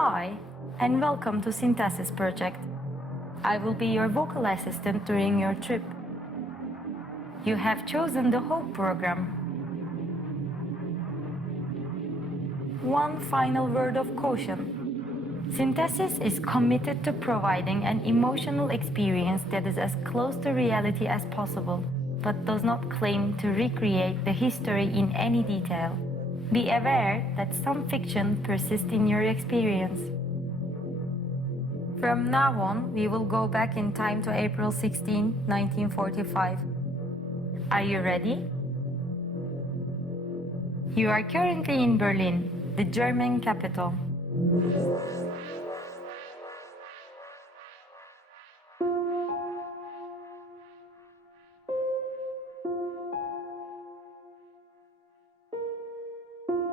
Hi, and welcome to Synthesis Project. I will be your vocal assistant during your trip. You have chosen the Hope program. One final word of caution. Synthesis is committed to providing an emotional experience that is as close to reality as possible, but does not claim to recreate the history in any detail. Be aware that some fiction persists in your experience. From now on, we will go back in time to April 16, 1945. Are you ready? You are currently in Berlin, the German capital.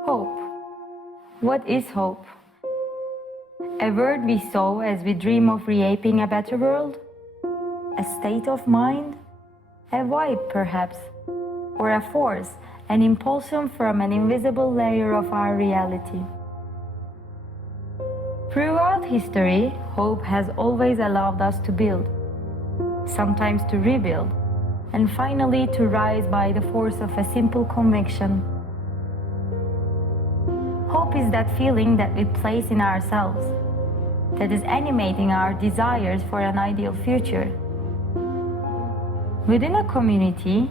Hope. What is hope? A word we sow as we dream of reshaping a better world? A state of mind? A vibe, perhaps? Or a force, an impulsion from an invisible layer of our reality? Throughout history, hope has always allowed us to build, sometimes to rebuild, and finally to rise by the force of a simple conviction. Hope is that feeling that we place in ourselves, that is animating our desires for an ideal future. Within a community,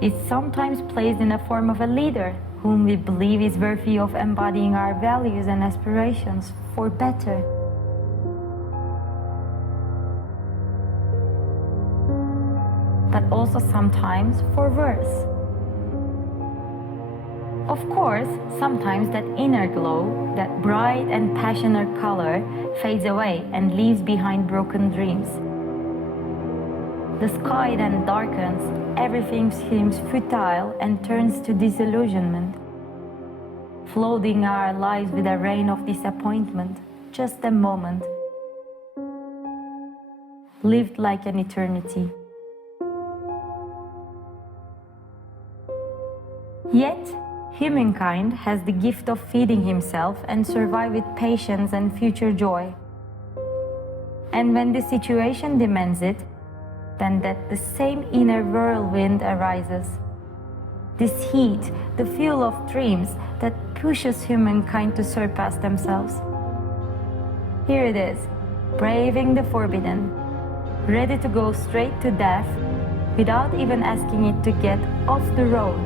it's sometimes placed in the form of a leader whom we believe is worthy of embodying our values and aspirations for better. But also sometimes for worse. Of course, sometimes that inner glow, that bright and passionate color, fades away and leaves behind broken dreams. The sky then darkens, everything seems futile and turns to disillusionment, flooding our lives with a rain of disappointment, just a moment, lived like an eternity. Yet, humankind has the gift of feeding himself and survive with patience and future joy. And when the situation demands it, then that the same inner whirlwind arises. This heat, the fuel of dreams that pushes humankind to surpass themselves. Here it is, braving the forbidden, ready to go straight to death without even asking it to get off the road.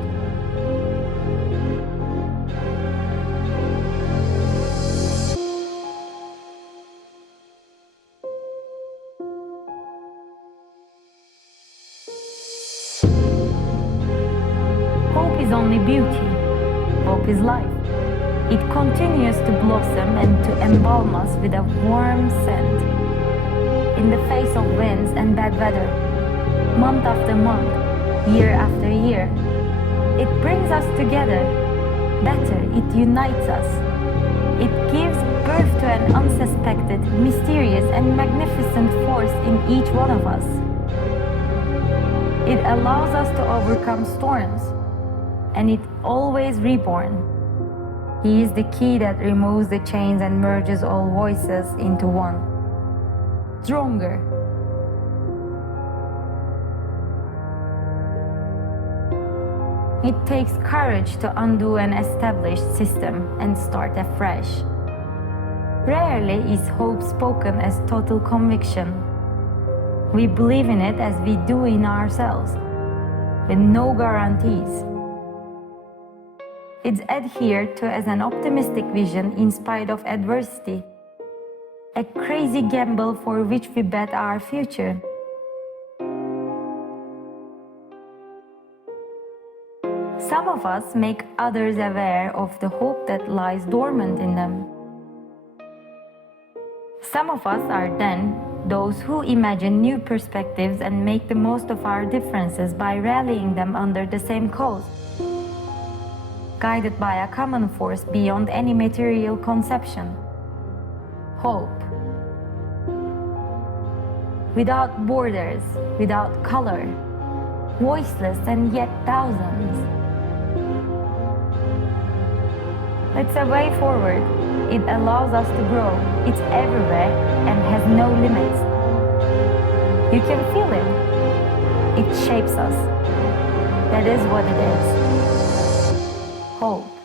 Hope is only beauty. Hope is life. It continues to blossom and to embalm us with a warm scent. In the face of winds and bad weather, month after month, year after year, it brings us together. Better, it unites us. It gives birth to an unsuspected, mysterious and magnificent force in each one of us. It allows us to overcome storms, and it always reborn. He is the key that removes the chains and merges all voices into one. Stronger. It takes courage to undo an established system and start afresh. Rarely is hope spoken as total conviction. We believe in it as we do in ourselves, with no guarantees. It's adhered to as an optimistic vision in spite of adversity, a crazy gamble for which we bet our future. Some of us make others aware of the hope that lies dormant in them. Some of us are then those who imagine new perspectives and make the most of our differences by rallying them under the same cause, guided by a common force beyond any material conception. Hope. Without borders, without color, voiceless and yet thousands. It's a way forward, It allows us to grow. It's everywhere and has no limits. You can feel it. It shapes us. That is what it is. Hope.